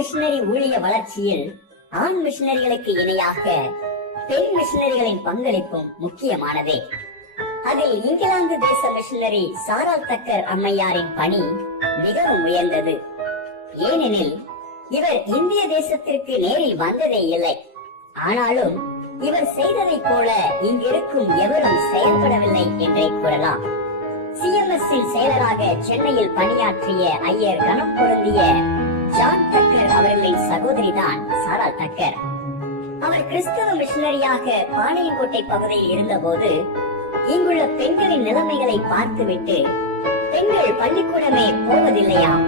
Machinery ஊழிய வளர்ச்சியில் ஆண் மிஷினரிகளுக்கு இணையாக பெண் மிஷினரிகளின் பங்களிப்பும் முக்கியமானதே. அதில் இங்கிலாந்து தேச மிஷினரி சாரா தக்கர் அம்மையாரின் பணி மிகவும் உயர்ந்தது. ஏனெனில் இவர் இந்திய தேசத்திற்கு நேரில் வந்ததே இல்லை. ஆனாலும் இவர் செய்ததைப் போல இங்கிருக்கும் எவரும் செயல்படவில்லை என்றே கூறலாம். சிஎம்எஸ் செயலராக சென்னையில் பணியாற்றிய ஐயர் கணம் பொருந்திய ஜான் தக்கர் அவர்களின் சகோதரி தான் சாரா தக்கர் அவர் கிறிஸ்தவ மிஷனரியாக பாளையங்கோட்டை பகுதியில் இருந்தபோது இங்குள்ள பெண்களின் நிலைமைகளை பார்த்துவிட்டு பெண்கள் பள்ளிக்கூடமே போவதில்லையாம்.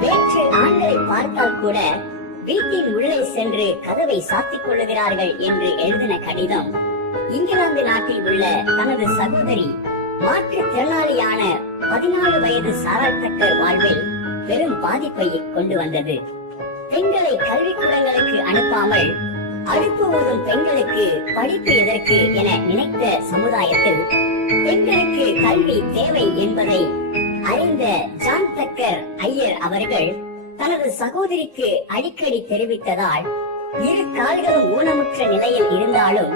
வேற்று ஆண்களை பார்த்தால் கூட வீட்டின் உள்ளே சென்று கதவை சாத்திக் கொள்ளுகிறார்கள் என்று எழுதின கடிதம். இங்கிலாந்து நாட்டில் உள்ள தனது சகோதரி மாற்றுத்திறனாளியான பதினாலு வயது சாராள் தக்கர் வாழ்வில் பெரும் பாதிப்பை கொண்டு வந்தது. பெண்களை கல்விக்கூடங்களுக்கு அனுப்பாமல் அடுப்பு ஊதும் பெண்களுக்கு படிப்பு எதற்கு என நினைத்த சமுதாயத்தில் பெண்களுக்கு கல்வி தேவை என்பதை அறிந்த ஜான் தக்கர் ஐயர் அவர்கள் தனது சகோதரிக்கு அடிக்கடி தெரிவித்ததால் இரு கால்களும் ஊனமுற்ற நிலையில் இருந்தாலும்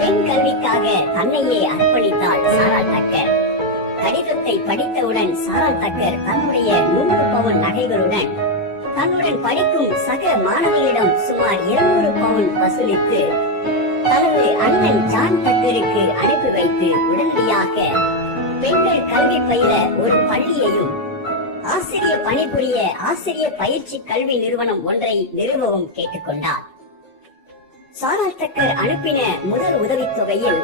பெண் கல்விக்காக தன்னையே அர்ப்பணித்தாள் சாரா தக்கர். கடிதத்தை படித்தவுடன் சாராள் தக்கர் தன்னுடைய நூறு பவுன் நகைகளுடன் தன்னுடன் படிக்கும் சக மாணவியிடம் சுமார் இருநூறு பவுன் வசூலித்து தனது அண்ணன் ஜான் தக்கருக்கு அனுப்பி வைத்து உடனடியாக பெண்கள் கல்வி பயில ஒரு பள்ளியையும் ஆசிரிய பணிபுரிய ஆசிரிய பயிற்சி கல்வி நிறுவனம் ஒன்றை நிறுவவும் கேட்டுக்கொண்டார். சாராள் தக்கர் அனுப்பின முதல் உதவித் தொகையில்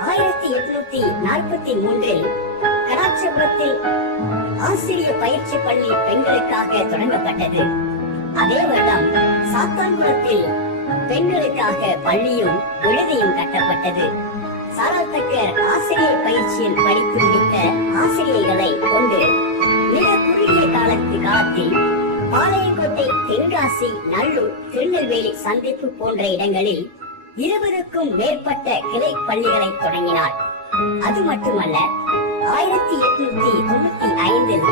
ஆயிரத்தி எட்நூத்தி நாற்பத்தி மூன்றில் கடாட்சபுரத்தில் ஆசிரியர் பயிற்சி பள்ளி பெண்களுக்காக தொடங்கப்பட்டது. அதே வருடம் சாத்தான்குளத்தில் பெண்களுக்காக பள்ளியும் விடுதியும் கட்டப்பட்டது. சாராள் ஆசிரியர் பயிற்சியில் படித்து முடித்த ஆசிரியர்களை கொண்டு மிக குறுகிய காலத்து காலத்தில் பாளையங்கோட்டை தென்காசி நல்லூர் திருநெல்வேலி சந்திப்பு போன்ற இடங்களில் இருபதுக்கும் மேற்பட்ட கிளை பள்ளிகளை தொடங்கினார். அது மட்டுமல்ல ஆயிரத்தி எட்நூத்தி தொண்ணூத்தி ஐந்தில்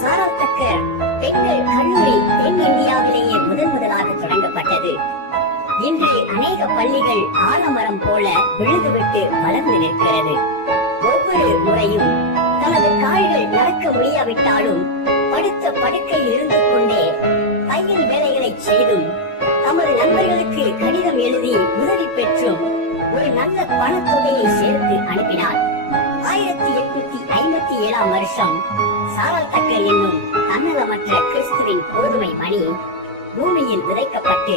சாரா தக்கர் பெண்கள் கல்லூரி தென் இந்தியாவிலேயே முதன் முதலாக தொடங்கப்பட்டது. இன்று அநேக பள்ளிகள் ஆலமரம் போல விழுந்துவிட்டு வளர்ந்து நிற்கிறது. ஒவ்வொரு முறையும் தனது கால்கள் நடக்க முடியாவிட்டாலும் படுத்த படுக்கையில் இருந்து கொண்டே தையல் வேலைகளை செய்தும் தமது நண்பர்களுக்கு கடிதம் எழுதி உதவி பெற்றும் ஒரு நல்ல பணத்தொகையை சேர்த்து அனுப்பினார். இருபத்தி ஏழாம் வருஷம். சாரால் தக்கர் என்னும் தன்னலமற்ற கிறிஸ்துவின் கோதுமை மணி பூமியில் விதைக்கப்பட்டு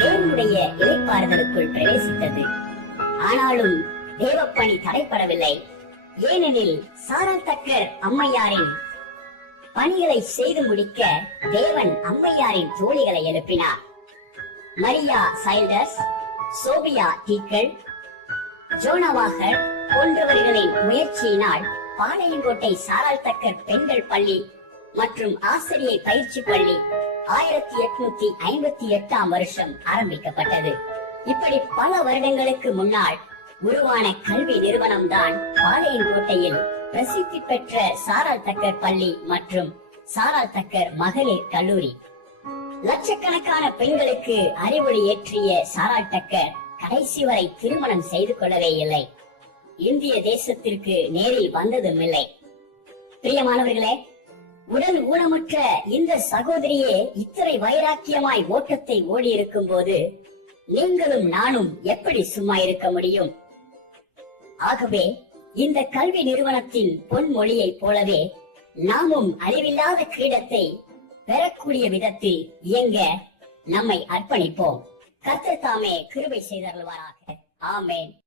தேவனுடைய இலைப்பாறுதலுக்குள் பிரவேசித்தது. ஆனாலும் தேவப்பணி தடைப்படவில்லை ஏனெனில் சாரால் தக்கர் அம்மையாரின் பணிகளை செய்து முடிக்க தேவன் அம்மையாரின் ஜோலிகளை எழுப்பினார். மரியா சைல்டர்ஸ் சோபியா டீக்கள் ஜோனவாகர் போன்றவர்களின் முயற்சியினால் பாளையங்கோட்டை சாரால் தக்கர் பெண்கள் பள்ளி மற்றும் ஆசிரியை பயிற்சி பள்ளி ஆயிரத்தி எட்நூத்தி ஐம்பத்தி எட்டாம் வருஷம் ஆரம்பிக்கப்பட்டது. இப்படி பல வருடங்களுக்கு முன்னால் உருவான கல்வி நிறுவனம் தான் பாளையங்கோட்டையில் பிரசித்தி பெற்ற சாரால் தக்கர் பள்ளி மற்றும் சாரால் தக்கர் மகளிர் கல்லூரி. லட்சக்கணக்கான பெண்களுக்கு அறிவுரை ஏற்றிய சாரால் தக்கர் கடைசி வரை திருமணம் செய்து கொள்ளவே இல்லை. இந்திய தேசத்திற்கு நேரில் வந்ததும் இல்லை பிரியமானவர்களே உடல் ஊனமுற்ற இந்த சகோதரியே இத்தனை வைராக்கியமாய் ஓட்டத்தை ஓடி இருக்கும் போது நீங்களும் நானும் எப்படி சும்மா இருக்க முடியும்? ஆகவே இந்த கல்வி நிறுவனத்தின் பொன்மொழியை போலவே நாமும் அழிவில்லாத கிரீடத்தை பெறக்கூடிய விதத்தில் இயங்க நம்மை அர்ப்பணிப்போம். கர்த்தர் தாமே கிருபை செய்தருள்வாராக. ஆமேன்.